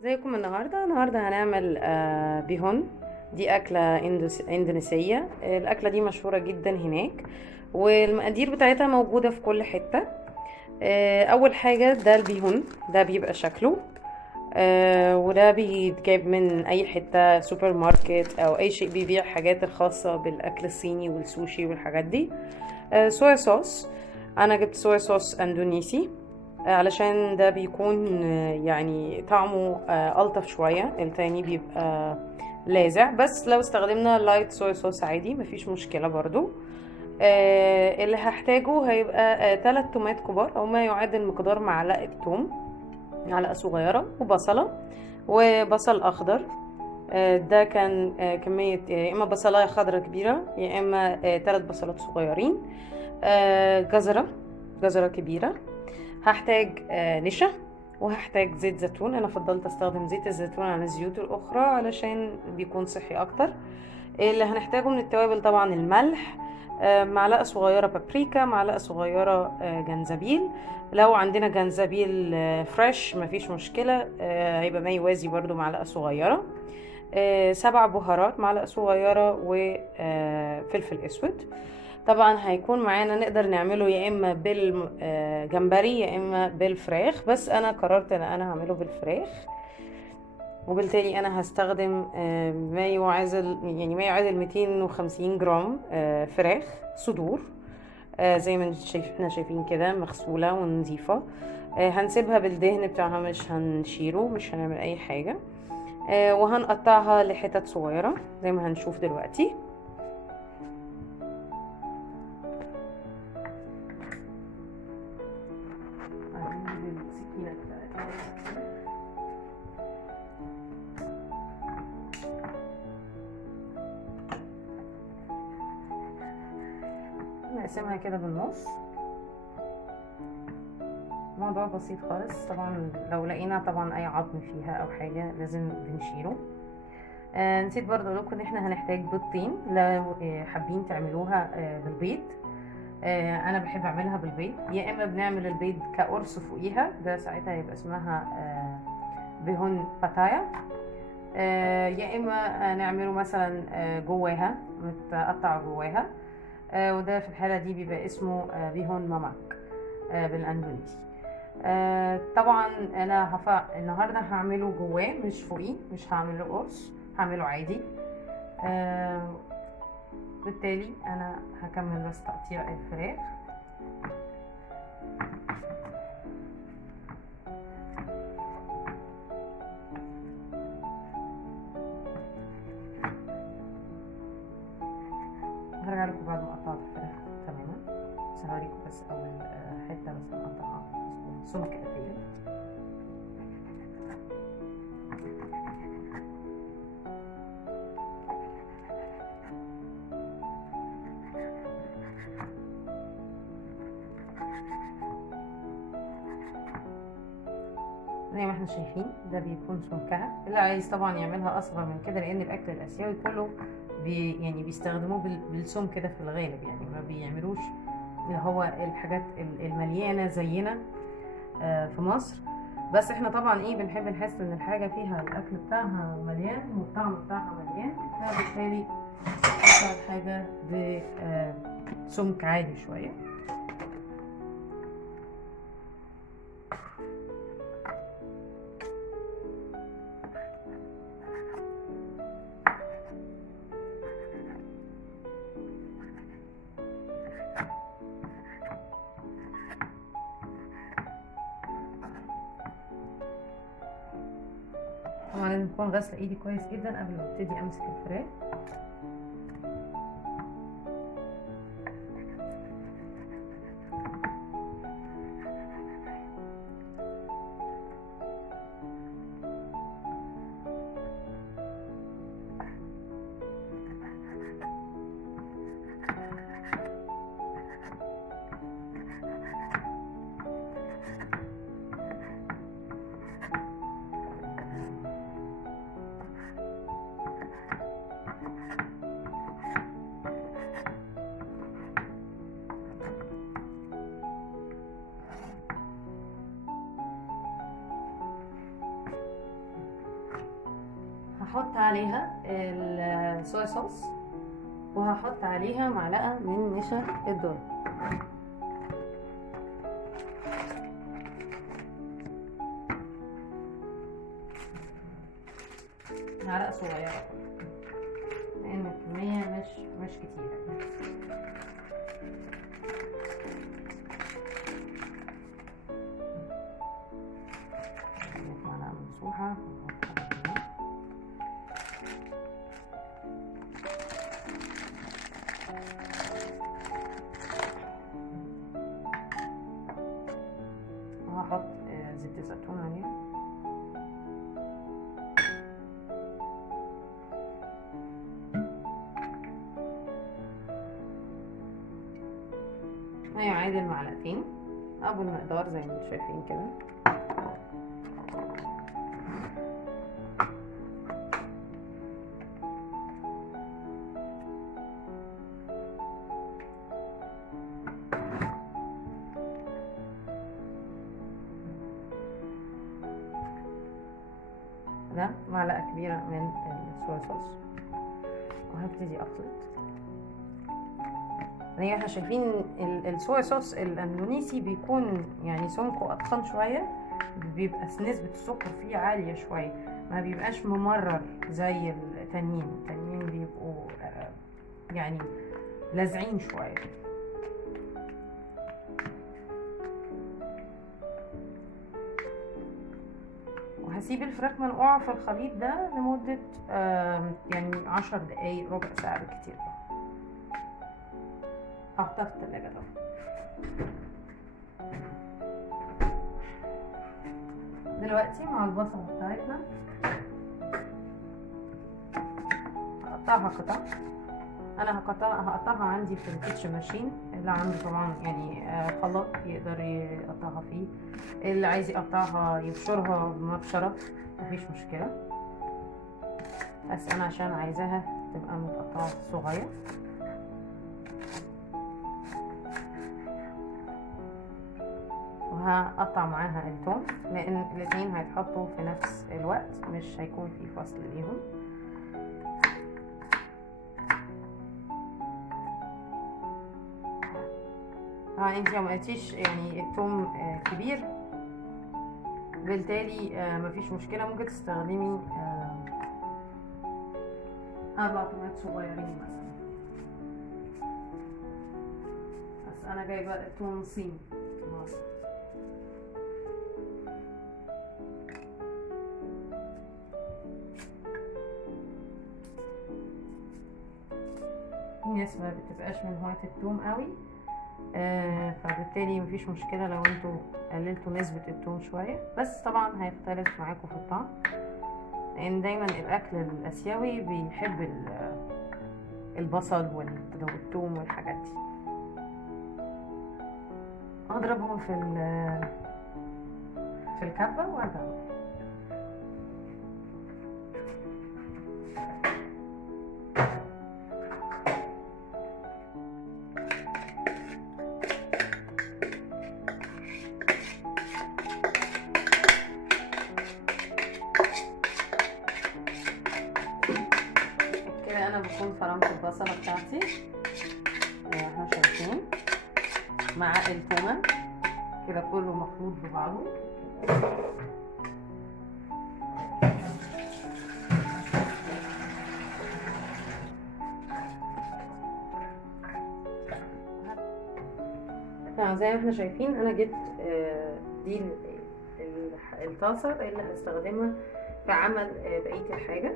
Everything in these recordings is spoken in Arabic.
ازيكم النهارده هنعمل بيهون. دي أكلة إندونيسية. الأكلة دي مشهورة جدا هناك، والمقادير بتاعتها موجودة في كل حتة. أول حاجة ده البيهون، ده بيبقى شكله. وده بيتجاب من أي حتة، سوبر ماركت أو أي شيء بيبيع حاجات الخاصة بالأكل الصيني والسوشي والحاجات دي. صويا صوص. أنا جبت صويا صوص أندونيسي، علشان ده بيكون يعني طعمه ألطف شوية. التاني بيبقى لاذع، بس لو استخدمنا لايت صويا صوص عادي مفيش مشكلة برضو. اللي هحتاجه هيبقى 3 تومات كبار او ما يعادل مقدار معلقة توم، معلقة صغيرة، وبصلة، وبصل اخضر. ده كان كمية، يا اما بصلاية خضرة كبيرة يا اما 3 بصلات صغيرين. جزرة كبيرة. هحتاج نشا، وهحتاج زيت زيتون. انا فضلت استخدم زيت الزيتون عن الزيوت الاخرى علشان بيكون صحي اكتر. اللي هنحتاجه من التوابل طبعا الملح، معلقة صغيرة بابريكا، معلقة صغيرة جنزبيل. لو عندنا جنزبيل فريش مفيش مشكلة، هيبقى ما يوازي برضو معلقة صغيرة. 7 بهارات، معلقة صغيرة، وفلفل اسود. طبعا هيكون معانا، نقدر نعمله يا اما بالجمبري يا اما بالفراخ، بس انا قررت ان انا هعمله بالفراخ. وبالتالي انا هستخدم ما يعادل 250 جرام فراخ صدور، زي ما احنا شايفين كده، مغسولة ونظيفة. هنسيبها بالدهن بتاعها، مش هنشيله، مش هنعمل اي حاجة. وهنقطعها لحتت صغيرة زي ما هنشوف دلوقتي. نقسمها كده بالنص. موضوع بسيط خالص. طبعا لو لقينا طبعا اي عظم فيها او حاجة لازم بنشيله. نسيت برضه اقول لكم ان احنا هنحتاج بيضتين، لو حابين تعملوها بالبيض. انا بحب اعملها بالبيض، يا اما بنعمل البيض كقرص فوقيها، ده ساعتها هيبقى اسمها بيهون باتايا. يا اما نعمله مثلا جواها، متقطع جواها. وده في الحالة دي بيبقى اسمه بيهون ماماك بالاندونيسي. طبعا انا النهارده هعمله جواه مش فوقيه، مش هعمله قرص، هعمله عادي. آه بالتالي انا هكمل بس تقطيع الفراخ. هرجع لكم بعد ما قطعت الفراخ تماما، بس هوريكم بس اول حته بس هنقطعها سمك قد ايه. زي ما احنا شايفين ده بيكون سمكها. اللي عايز طبعا يعملها اصغر من كده، لان الاكل الاسيوي كله يعني بيستخدموه بالسمك ده في الغالب، يعني ما بيعملوش اللي هو الحاجات المليانه زينا في مصر. بس احنا طبعا بنحب نحس ان الحاجه فيها الاكل بتاعها مليان والطعم بتاعها مليان، فبالتالي نقطع الحاجه بسمك عالي شويه. طبعا لازم اكون غاسله ايدي كويس جدا قبل ما ابتدي امسك الفراخ. هحط عليها الصويا صوص، وهحط عليها معلقة من نشا الذرة. معلقة صغيرة لان الكمية مش كتيرة. معلقة ممسوحة وهحط زيت الزيتون عليها. ما يعادل معلقتين او بالمقدار زي ما انتم شايفين كده. ده معلقة كبيرة من الصويا صوص، وهبتدي اخلط. زي ما احنا شايفين الصويا صوص الاندونيسي بيكون يعني سمكه اتخن شوية، بيبقى نسبة السكر فيه عالية شوية، ما بيبقاش ممرر زي التانيين بيبقوا يعني لازعين شوية. وهسيب الفراخ منقوعة في الخليط ده لمدة يعني 10 دقايق، ربع ساعة بالكتير. هحطها في التلاجة طبعا. دلوقتي مع البصلة بتاعتنا هقطعها قطع. انا هقطعها عندي في الكيتشن ماشين، اللي عنده طبعا يعني خلاط يقدر يقطعها فيه، اللي عايز يقطعها يبشرها بمبشرة مفيش مشكلة، بس انا عشان عايزاها تبقى متقطعة صغير. وهقطع معاها الثوم لان الاتنين هيتحطوا في نفس الوقت، مش هيكون في فصل ليهم. انت لو ملقتيش يعني الثوم كبير بالتالي مفيش مشكلة، ممكن تستخدمي 4 تومات صغيرين مثلا، بس انا جايبة الثوم صيني. في ناس ما بتبقاش من هواة الثوم قوي، فبالتالي مفيش مشكلة لو انتوا قللتوا نسبة الثوم شوية، بس طبعا هيختلف معاكم في الطعم، لان دايما الاكل الاسيوي بيحب البصل والثوم والحاجات دي. اضربهم في الكبة وارجع. انا بكون فرمت البصله بتاعتي احنا شايفين مع التومه كده كله مخلوط ببعضه. زي ما احنا شايفين انا جبت دي الطاسه اللي هستخدمها في عمل بقيه الحاجه.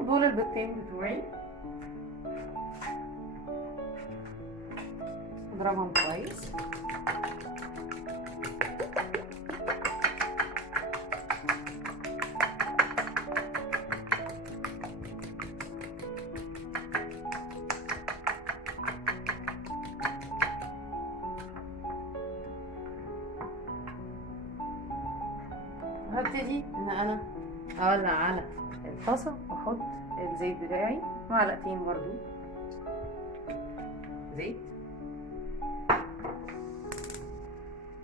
ودول البيضتين بتوعي اضربهم كويس. هبتدي ان انا اولع على الطاسه واحط الزيت بتاعي، معلقتين برضو زيت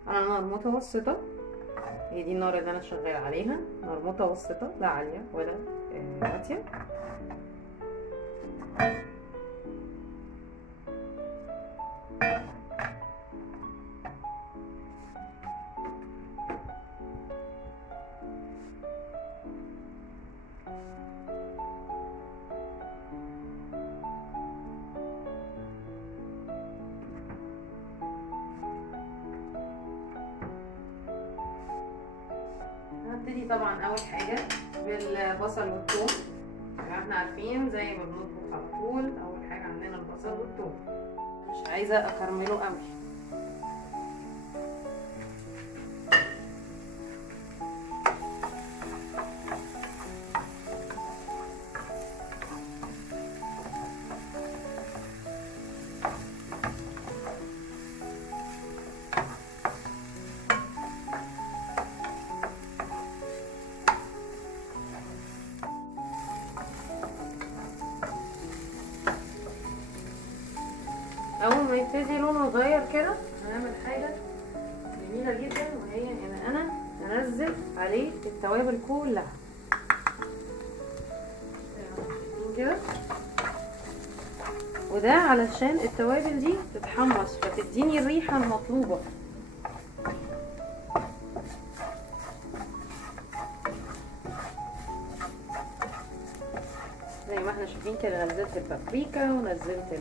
على نار متوسطه. هي دي النار اللي انا شغال عليها، نار متوسطه لا عاليه ولا واطيه. هبتدي طبعا اول حاجه بالبصل والثوم. احنا عارفين زي ما بنطبخ على طول، اول حاجه عندنا البصل والثوم، مش عايزه اكرمله قوي. اول ما يبتدي لونه يغير كده هنعمل حاجه جميله جدا، وهي ان انا انزل عليه التوابل كلها كده، وده علشان التوابل دي تتحمص فتديني الريحه المطلوبه. زي ما احنا شايفين كده نزلت البابريكا ونزلت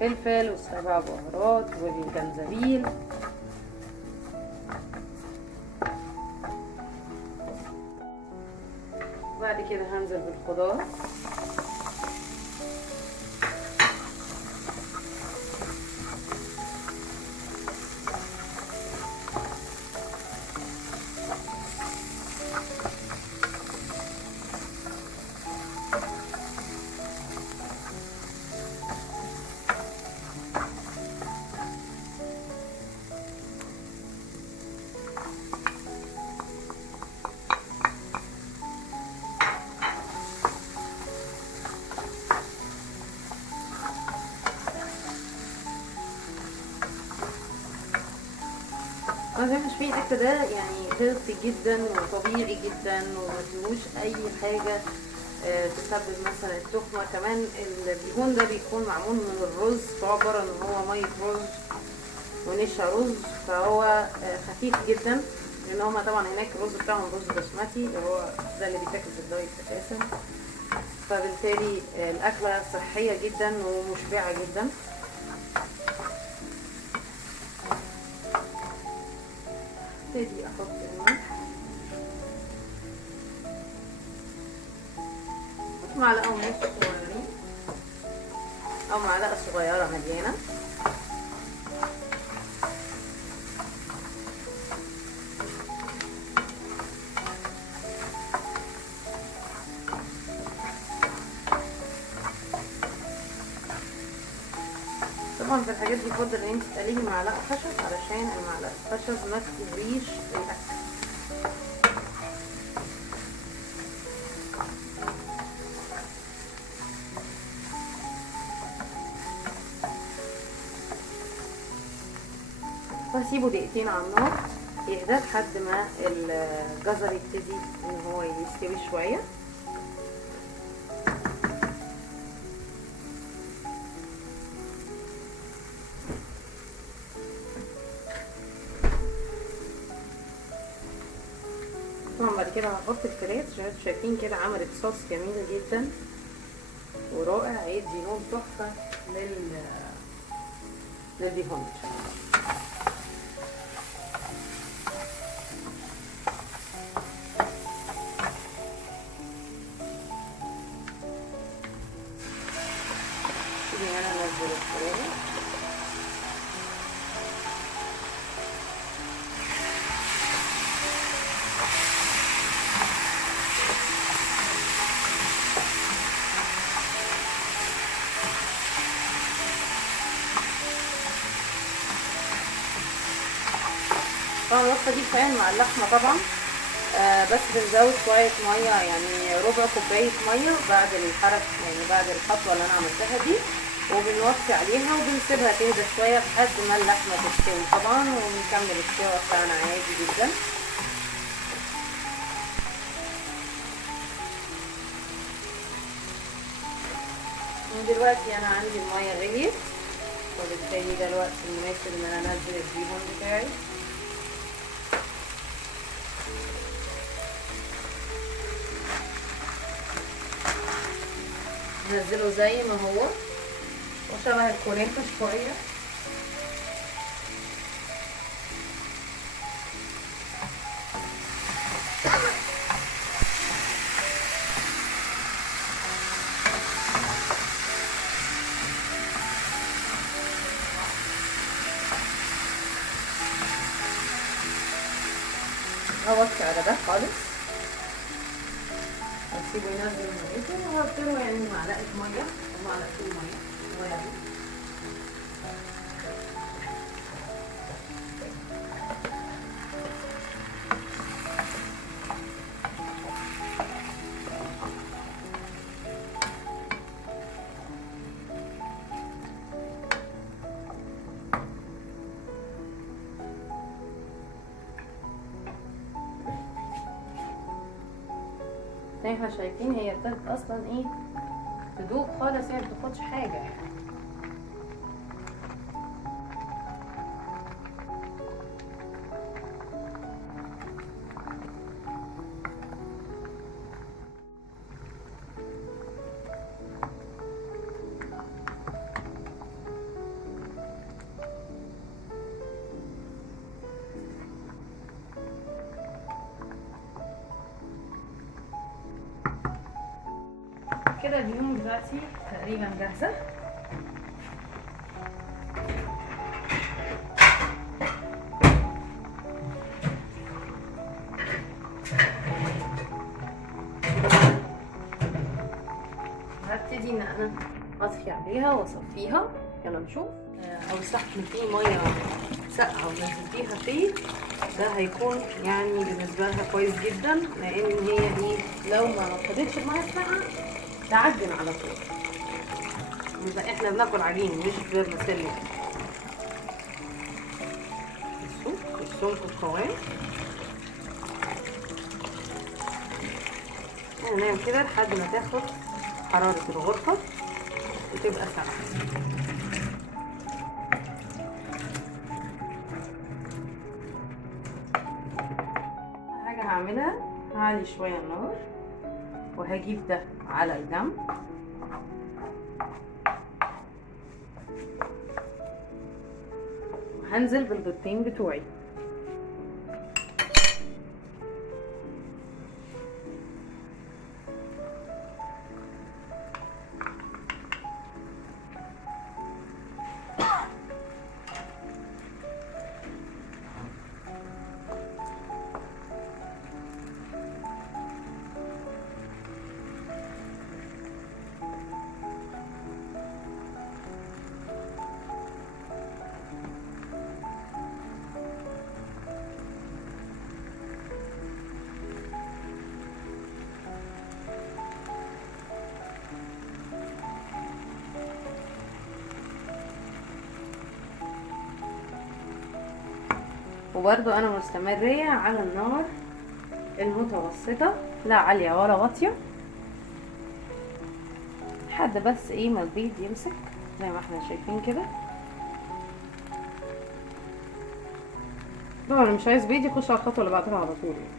الفلفل والسبع بهارات والجنزبيل. بعد كده هنزل بالخضار. انا زي ما شايفين الاكل ده يعني هيلثي جدا وطبيعي جدا ومفيهوش اي حاجه تسبب مثلا التخمه. كمان الدهون ده بيكون معمول من الرز، عباره ان هو ميه رز ونشا رز، فهو خفيف جدا، لان هما طبعا هناك الرز بتاعهم رز بسمتي اللي هو ده اللي بيتاكل في الدايت اساسا، فبالتالي الاكله صحيه جدا ومشبعه جدا. ابتدي احط الملح، معلقه ونص صغيرين او معلقه صغيره مليانه. طبعا في الحاجات دي يفضل ان انت تقليبي معلقه خشب علشان المعلقه الخشب ما تهريش الاكل. وهسيبه دقيقتين على النار يهدى لحد ما الجزر يبتدي ان هو يستوي شويه. طبعا بعد كده هحط الفراخ. شايفين كده عملت صوص جميل جدا ورائع، هيدي لون تحفه للبيهون. انا انزل الفراخ طبعا. الوصفه دي كفايه مع اللحمه طبعا، بس بنزود شوية مية، يعني ربع كوباية مية بعد الحركة، يعني بعد الخطوة اللي انا عملتها دي، وبنوطي عليها وبنسيبها تهدى شوية لحد ما اللحمة تستوي طبعا، ونكمل السوا بتاعنا عادي جدا. ودلوقتي انا عندي المية غليت، وبالتالي ده الوقت المناسب ان انا انزل الديبون بتاعي. نزله زي ما هو وشبه الكنافة شوية. هوطي على ده خالص واسيبه ينزل ميته، وهحط له يعني معلقة مية او معلقتين مية صغيرين. زي ما احنا شايفين هي ابتدت اصلا ايه تدوب خالص، هي مبتاخدش حاجة يعني. كده اليوم بتاعتي تقريبا جاهزة. هبتدي ان انا اطفي عليها واصفيها. يلا نشوف. او صحن فيه ميه ساقعه ونزلتيها فيه، ده هيكون يعني بالنسبه لها كويس جدا، لان هي ايه لو ما خدتش الميه الساقعه تعجن على طول. يبقى احنا بناكل عجين مش فيرميسيلي. السمك القوام هننام كده لحد ما تاخد حرارة الغرفة وتبقى ساقعة. حاجة هعملها، هعلي شوية النار وهجيب ده على الجنب، وهنزل بالبيضتين بتوعي. وبرضو انا مستمرية على النار المتوسطة، لا عالية ولا واطية، لحد بس ايه ما البيض يمسك زي ما احنا شايفين كده. طبعا اللي مش عايز بيض يخش على الخطوة اللي بعدها على طول يعني.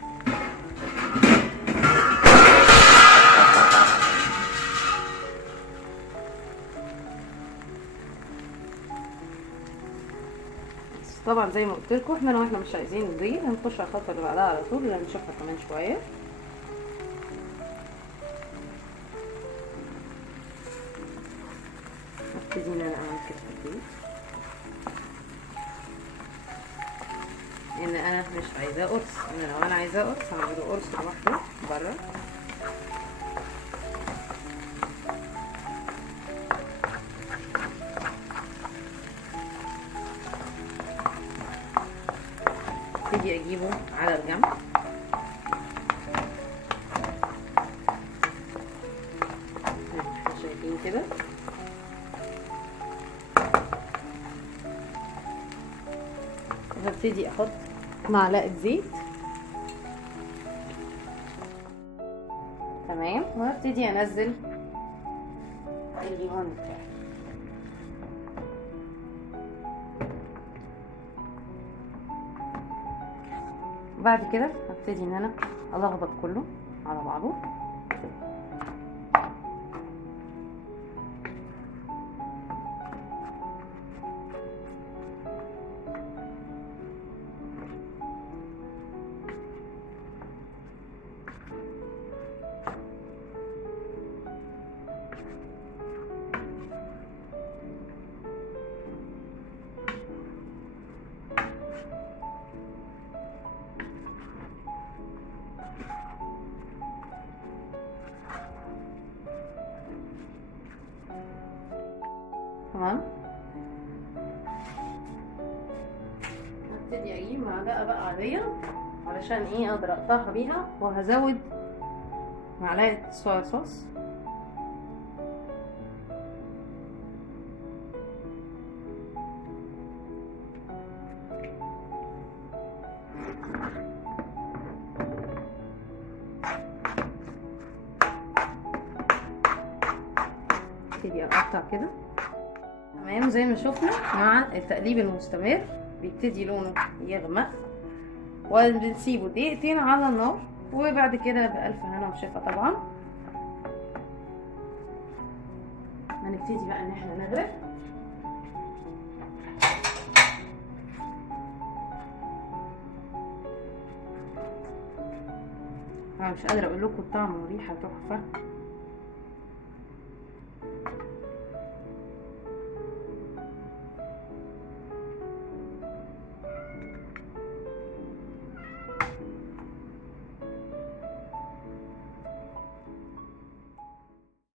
طبعا زي ما قلت لكم احنا لو احنا مش عايزين البيض هنخش على الخطوه اللي بعدها على طول، اللي هنشوفها كمان شويه. هبتدي ان انا اعمل كده في البيض، ان انا مش عايزاه قرص. انا لو انا عايزاه قرص هعمله قرص لوحده بره. تيجي اجيبه على الجنب وهبتدي احط معلقه زيت. تمام. وهبتدي انزل الليمون بتاعي. بعد كده هبتدي ان انا الخبط كله على بعضه. تمام. هبتدي اجيب معلقه بقى عاديه علشان ايه اقدر اقطعها بيها، وهزود معلقه صويا صوص. ابتدي اقطع كده. تمام. زي ما شفنا مع التقليب المستمر بيبتدي لونه يغمق، وبنسيبه دقيقتين على النار، وبعد كده بألف هنا وشفا طبعا هنبتدي بقى ان احنا نغرف. انا مش قادره اقول لكم الطعم والريحه تحفه.